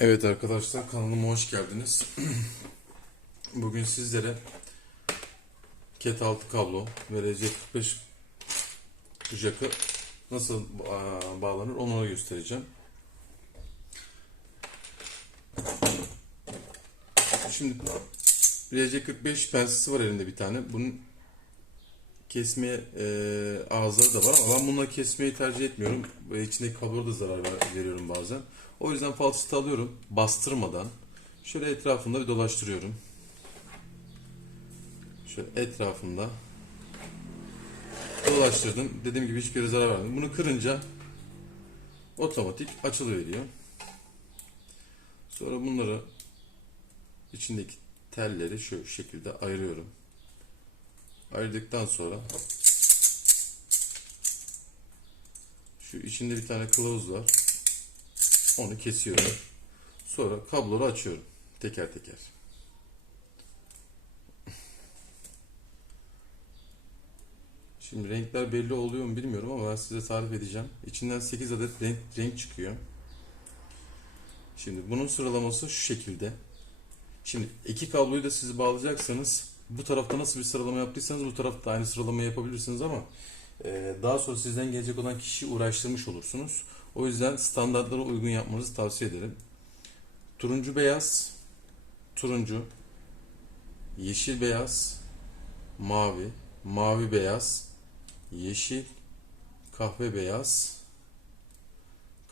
Evet arkadaşlar kanalıma hoş geldiniz. Bugün sizlere Cat 6 kablo ve RC45 jack'ı nasıl ba- bağlanır onu göstereceğim. Şimdi RC45 pensesi var elinde bir tane. Bunun kesmeye e, ağızları da var ama ben bununla kesmeyi tercih etmiyorum. Ve içindeki kabloya da zarar ver- veriyorum bazen. O yüzden falçata alıyorum bastırmadan. Şöyle etrafında bir dolaştırıyorum. Şöyle etrafında dolaştırdım. Dediğim gibi hiçbir zarar vermedim. Bunu kırınca otomatik açılıveriyor. Sonra bunları içindeki telleri şu şekilde ayırıyorum. Ayırdıktan sonra şu içinde bir tane kılavuz var. Onu kesiyorum. Sonra kabloları açıyorum. Teker teker. Şimdi renkler belli oluyor mu bilmiyorum ama ben size tarif edeceğim. İçinden 8 adet renk, renk çıkıyor. Şimdi bunun sıralaması şu şekilde. Şimdi iki kabloyu da siz bağlayacaksanız bu tarafta nasıl bir sıralama yaptıysanız bu tarafta aynı sıralamayı yapabilirsiniz ama e, daha sonra sizden gelecek olan kişiyi uğraştırmış olursunuz. O yüzden standartlara uygun yapmanızı tavsiye ederim. Turuncu beyaz, turuncu, yeşil beyaz, mavi, mavi beyaz, yeşil, kahve beyaz,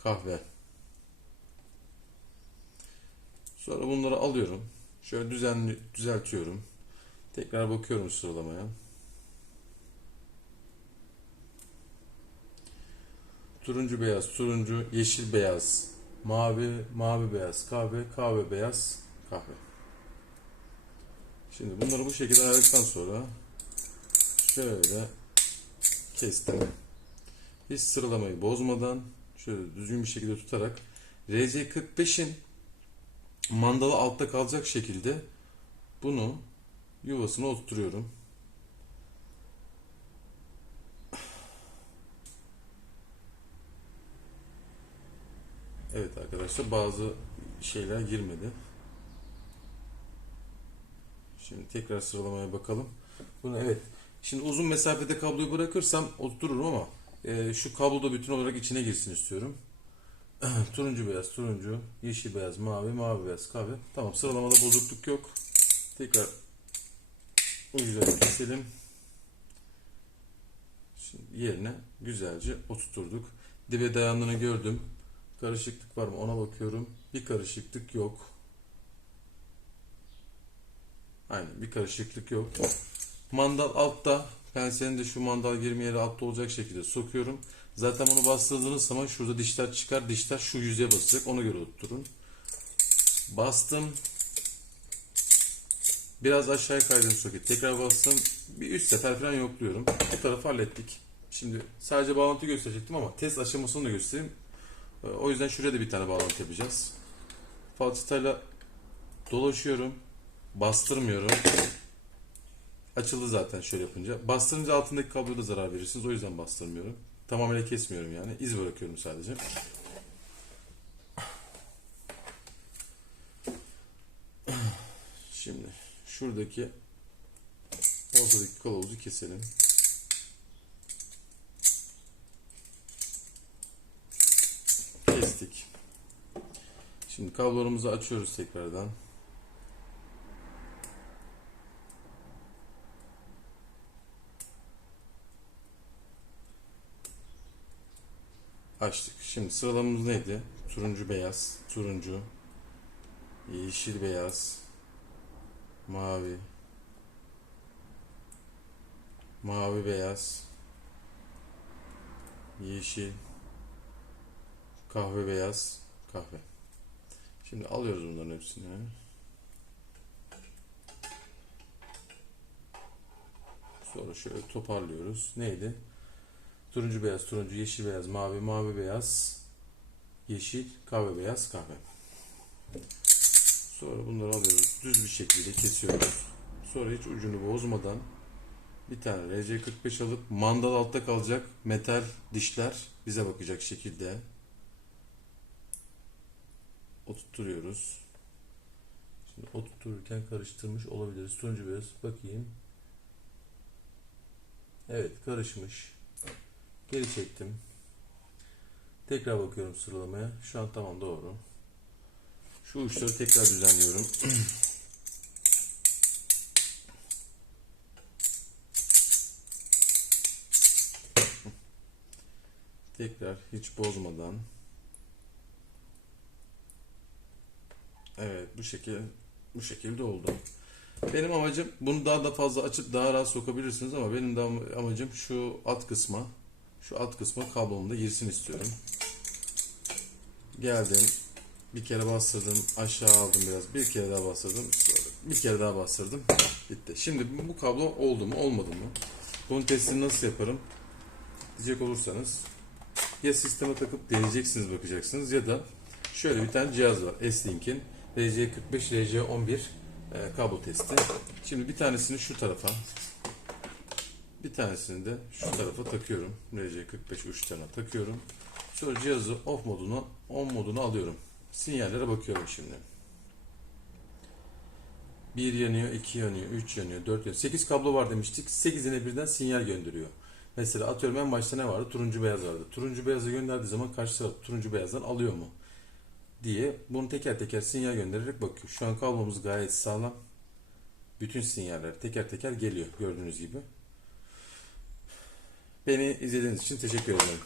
kahve. Sonra bunları alıyorum. Şöyle düzenli düzeltiyorum. Tekrar bakıyorum sıralamaya. Turuncu beyaz, turuncu, yeşil beyaz, mavi, mavi beyaz, kahve, kahve beyaz, kahve. Şimdi bunları bu şekilde ayarladıktan sonra şöyle kestim. Hiç sıralamayı bozmadan şöyle düzgün bir şekilde tutarak RC45'in mandalı altta kalacak şekilde bunu yuvasına oturtuyorum. Evet arkadaşlar bazı şeyler girmedi. Şimdi tekrar sıralamaya bakalım. Bunu evet. Şimdi uzun mesafede kabloyu bırakırsam otururum ama e, şu kablo da bütün olarak içine girsin istiyorum. turuncu beyaz, turuncu, yeşil beyaz, mavi, mavi beyaz, kahve. Tamam sıralamada bozukluk yok. Tekrar ucuları keselim. Şimdi yerine güzelce oturturduk. Dibe dayandığını gördüm. Karışıklık var mı ona bakıyorum. Bir karışıklık yok. Aynen bir karışıklık yok. Mandal altta. Pensenin de şu mandal girme yeri altta olacak şekilde sokuyorum. Zaten bunu bastırdığınız zaman şurada dişler çıkar. Dişler şu yüzeye basacak. Ona göre oturun. Bastım. Biraz aşağıya kaydım soket. Tekrar bastım. Bir üst sefer falan yokluyorum. Bu tarafı hallettik. Şimdi sadece bağlantı gösterecektim ama test aşamasını da göstereyim. Ee, O yüzden şuraya da bir tane bağlantı yapacağız. Falçatayla dolaşıyorum. Bastırmıyorum. Açıldı zaten şöyle yapınca. Bastırınca altındaki kabloya da zarar verirsiniz. O yüzden bastırmıyorum. Tamamıyla kesmiyorum yani. İz bırakıyorum sadece. Şimdi şuradaki ortadaki kılavuzu keselim. Kestik. Şimdi kablolarımızı açıyoruz tekrardan. Açtık. Şimdi sıralamamız neydi? Turuncu beyaz, turuncu, yeşil beyaz, mavi, mavi beyaz, yeşil, kahve beyaz, kahve. Şimdi alıyoruz bunların hepsini. Sonra şöyle toparlıyoruz. Neydi? Turuncu beyaz, turuncu, yeşil beyaz, mavi, mavi beyaz, yeşil, kahve beyaz, kahve. Sonra bunları alıyoruz. Düz bir şekilde kesiyoruz. Sonra hiç ucunu bozmadan bir tane RC45 alıp mandal altta kalacak metal dişler bize bakacak şekilde oturtuyoruz. Şimdi oturturken karıştırmış olabiliriz. Turuncu beyaz bakayım. Evet karışmış. Geri çektim. Tekrar bakıyorum sıralamaya. Şu an tamam doğru. Şu uçları tekrar düzenliyorum. Tekrar hiç bozmadan. Evet bu şekil bu şekilde oldu. Benim amacım bunu daha da fazla açıp daha rahat sokabilirsiniz ama benim de am- amacım şu alt kısma şu alt kısma kablomda girsin istiyorum. Geldim. Bir kere bastırdım. Aşağı aldım biraz. Bir kere daha bastırdım. Bir kere daha bastırdım. Bitti. Şimdi bu kablo oldu mu olmadı mı? Bunun testini nasıl yaparım? Diyecek olursanız ya sisteme takıp deneyeceksiniz bakacaksınız ya da şöyle bir tane cihaz var. S-Link'in RC45 RC11 e, kablo testi. Şimdi bir tanesini şu tarafa bir tanesini de şu tarafa takıyorum. RC45 uçlarına takıyorum. Sonra cihazı off moduna on moduna alıyorum. Sinyallere bakıyorum şimdi. 1 yanıyor, 2 yanıyor, 3 yanıyor, 4 yanıyor. 8 kablo var demiştik. 8'ine birden sinyal gönderiyor. Mesela atıyorum en başta ne vardı? Turuncu beyaz vardı. Turuncu beyazı gönderdiği zaman karşı taraf turuncu beyazdan alıyor mu? diye bunu teker teker sinyal göndererek bakıyor. Şu an kablomuz gayet sağlam. Bütün sinyaller teker teker geliyor gördüğünüz gibi. Beni izlediğiniz için teşekkür ederim.